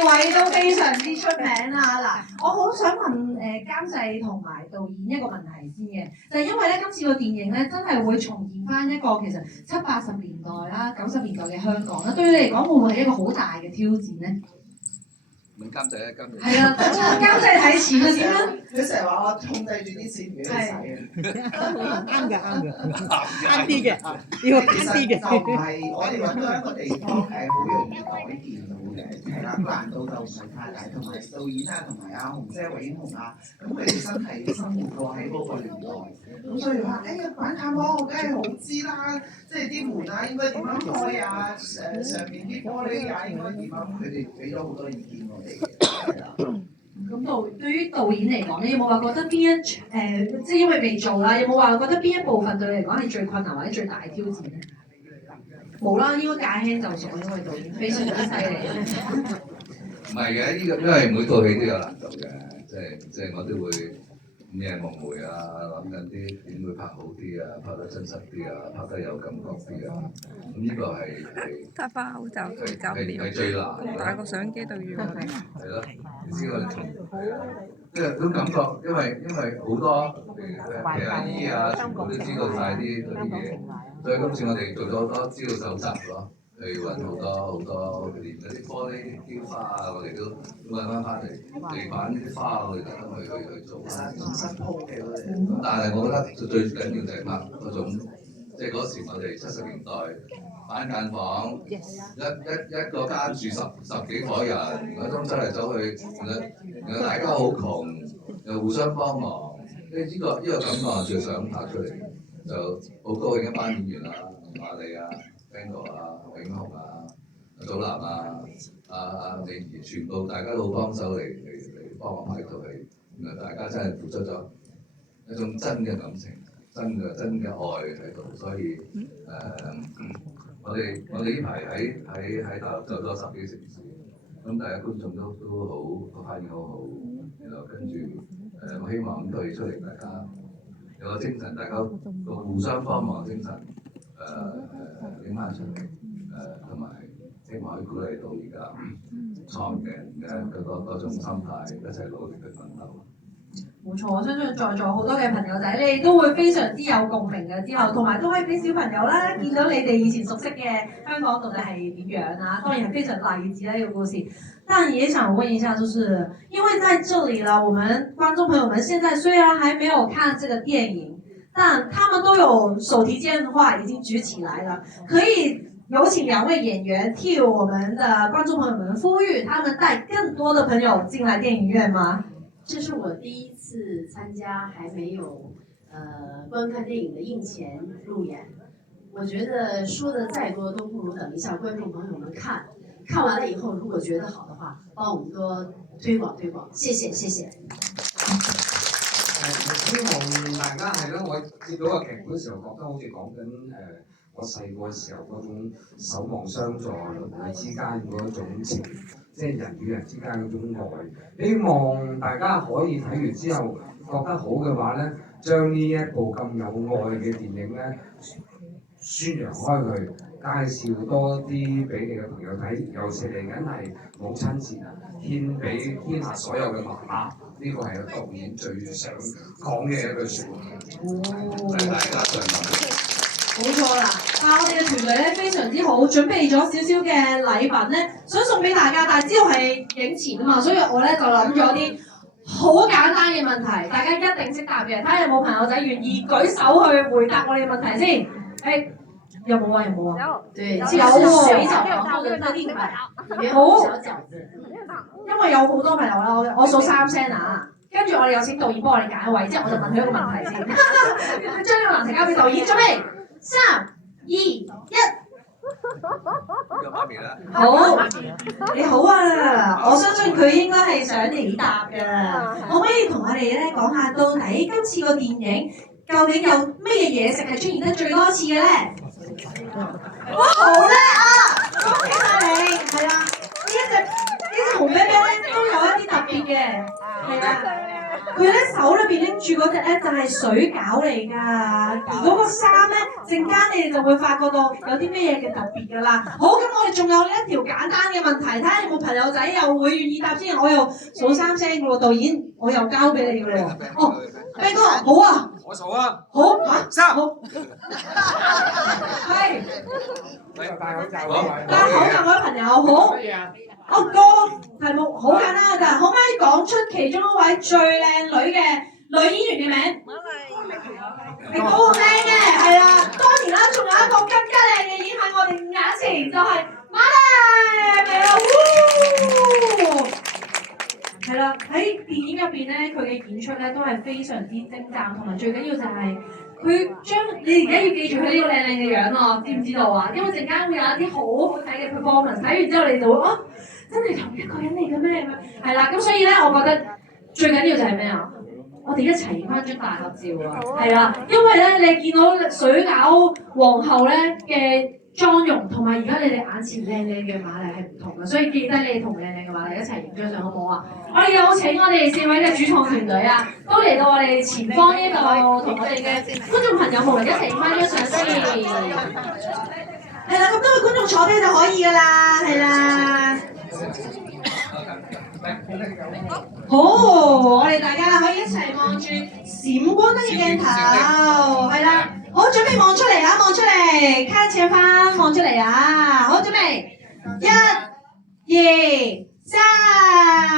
位都非常之出名啊！嗱，我好想問監製同埋導演一個問題先嘅，就係因為咧今次個電影咧真係會重現翻一個其實70、80年代啦、90年代嘅香港啦，對你嚟講會唔會係一個好大嘅挑戰咧？問監製啊，監製。係啊，監製睇錢啊點啊？佢成日話我控制住啲錢唔俾佢使啊。啱嘅，慳啲嘅，要慳啲嘅。就唔係我哋揾到一個地方係好容易改建到嘅，係啦，難度就唔係太大，同埋導演啊，同埋阿紅姐、韋英雄啊，咁佢哋真係生活過喺嗰個年代，咁所以話反探網我梗係好知啦，即係啲門啊應該點樣開啊，上面啲玻璃啊應該點啊，佢哋俾咗好多意見我哋嘅，係啦。咁對於導演嚟講，你有冇話覺得邊一即係因為未做啦，有冇話覺得邊一部分對你嚟講係最困難或者最大嘅挑戰咧？冇啦，應該駕輕就熟，因為導演非常之犀利。唔係嘅，呢個因為每套戲都有難度嘅，即係我都會午夜夢迴啊，諗緊啲點會拍好啲啊，拍得真實啲啊，拍得有感覺啲啊。咁呢個係戴翻口罩對焦係最難。帶個相機對住我哋。係咯，你知我哋係啊，即係種感覺，因為好多譬如阿姨啊，全部都知道晒啲嗰啲嘢，所以今次我哋做咗好多資料搜集咯。去揾好多連嗰啲玻璃雕花啊，我哋都揾翻嚟，地板啲花我哋特登去做。重新鋪嘅我哋。咁但係我覺得最緊要就係拍嗰種，即係嗰時我哋70年代板間房，一個家住十幾夥人，嗰種走嚟走去，然後大家好窮，又互相幫忙，呢個感覺我最想拍出嚟，就好高興一班演員啊，馬利啊。Bingo 啊，永雄啊，祖藍啊，阿李怡，全部大家都好幫手嚟幫我拍套戲，原來大家真係付出咗一種真嘅感情、真嘅愛喺度，所以我哋呢排喺大陸走咗10幾城市，咁大家觀眾都好個反應好好，然後跟住我希望咁對出嚟，大家有個精神，大家個互相幫忙精神。影翻出嚟，同埋希望可以鼓勵到而家創嘅嗰種心態，一齊努力去奮鬥。冇錯，我相信在座好多嘅朋友仔，你哋都會非常之有共鳴嘅。之後同埋都可以俾小朋友啦，見到你哋以前熟悉嘅香港到底係點樣啊！當然係非常勵志啦呢個故事。但也想問一下，就是因為在這裡呢，我們觀眾朋友們現在雖然還沒有看這個電影。但他們都有手提電話已經舉起來了，可以有請2位演員替我們的觀眾朋友們呼籲，他們帶更多的朋友進來電影院嗎？這是我第一次參加還沒有觀看電影的映前路演，我覺得說的再多都不如等一下觀眾朋友們看完了以後，如果覺得好的話，幫我們多推廣，謝謝。希望大家係咯，我接到個劇本嘅時候，覺得好似講緊我細個嘅時候嗰種守望相助、鄰里之間嗰種情，即係人與人之間嗰種愛。希望大家可以睇完之後覺得好嘅話咧，將呢一部咁有愛嘅電影咧宣揚開佢，介紹多啲俾你嘅朋友睇。尤其嚟緊係母親節啊，獻俾天下所有嘅媽媽。呢個係導演最想講嘅一句説話。大家上冇錯啦，我哋嘅團隊咧非常之好，準備咗少少嘅禮品咧，想送俾大家，但係知道係影前啊嘛，所以我咧就諗咗啲好簡單嘅問題，大家一定識答嘅。睇下有冇朋友仔願意舉手去回答我哋嘅問題先。有冇啊？有。對，有喎。水餃包嘅特定版，好。因為有好多朋友啦，我數3聲啊，跟住我哋有請導演幫我哋揀一位，之後我就問佢一個問題先，將呢個難題交俾導演，準備3、2、1。好，你好啊！我相信佢應該係想你答㗎，可唔可以同我哋咧講下到底今次個電影究竟有咩嘢食係出現得最多次嘅咧？哇，好叻啊！恭喜晒你，係啦，呢隻紅啤啤咧都有一啲特別嘅，係啦。佢咧手裏邊拎住嗰隻咧就係水餃嚟㗎，而嗰個衫咧陣間你哋就會發覺到有啲咩嘢嘅特別㗎啦。好，咁我我哋仲有一條簡單嘅問題，睇下有冇朋友仔又會願意答先。我又數3聲嘅喎，導演，我又交俾你嘅喎。哦，飛哥，好啊。我數啊，好嚇，三，好。係。你又戴口罩戴口罩嗰位朋友，好。乜嘢啊？哦，個題目好簡單㗎咋，可唔可以講出其中一位最靚女嘅女演員嘅名？係好靚嘅，係啦。當然啦，仲有一個更加靚嘅已經喺我哋眼前，就係馬麗，係啦，係啦。喺電影入邊咧，佢嘅演出咧都係非常之精湛，同埋最緊要就係佢將你而家要記住佢呢個靚靚嘅樣啊，知唔知道啊？因為陣間會有一啲好好睇嘅 performance，睇完之後你就會真係同一個人嚟嘅咩咁樣？係啦，咁所以咧，我覺得最緊要就係咩啊？我哋一齊影翻張大合照啊！係啦，因為咧，你見到水餃皇后咧嘅妝容，同埋而家你哋眼前靚靚嘅馬麗係唔同嘅，所以記得你哋同靚靚嘅馬麗一齊影張相好唔好啊？我哋有請我哋4位嘅主創團隊啊，都嚟到我哋前方呢度，同我哋嘅觀眾朋友們一齊影翻張相先。係啦，咁多位觀眾坐低就可以㗎啦，係啦。好，我哋大家可以一齊望住閃光燈嘅鏡頭，係啦，好，準備望出嚟啊，望出嚟，卡斜翻，望出嚟啊，好，準備，1、2、3。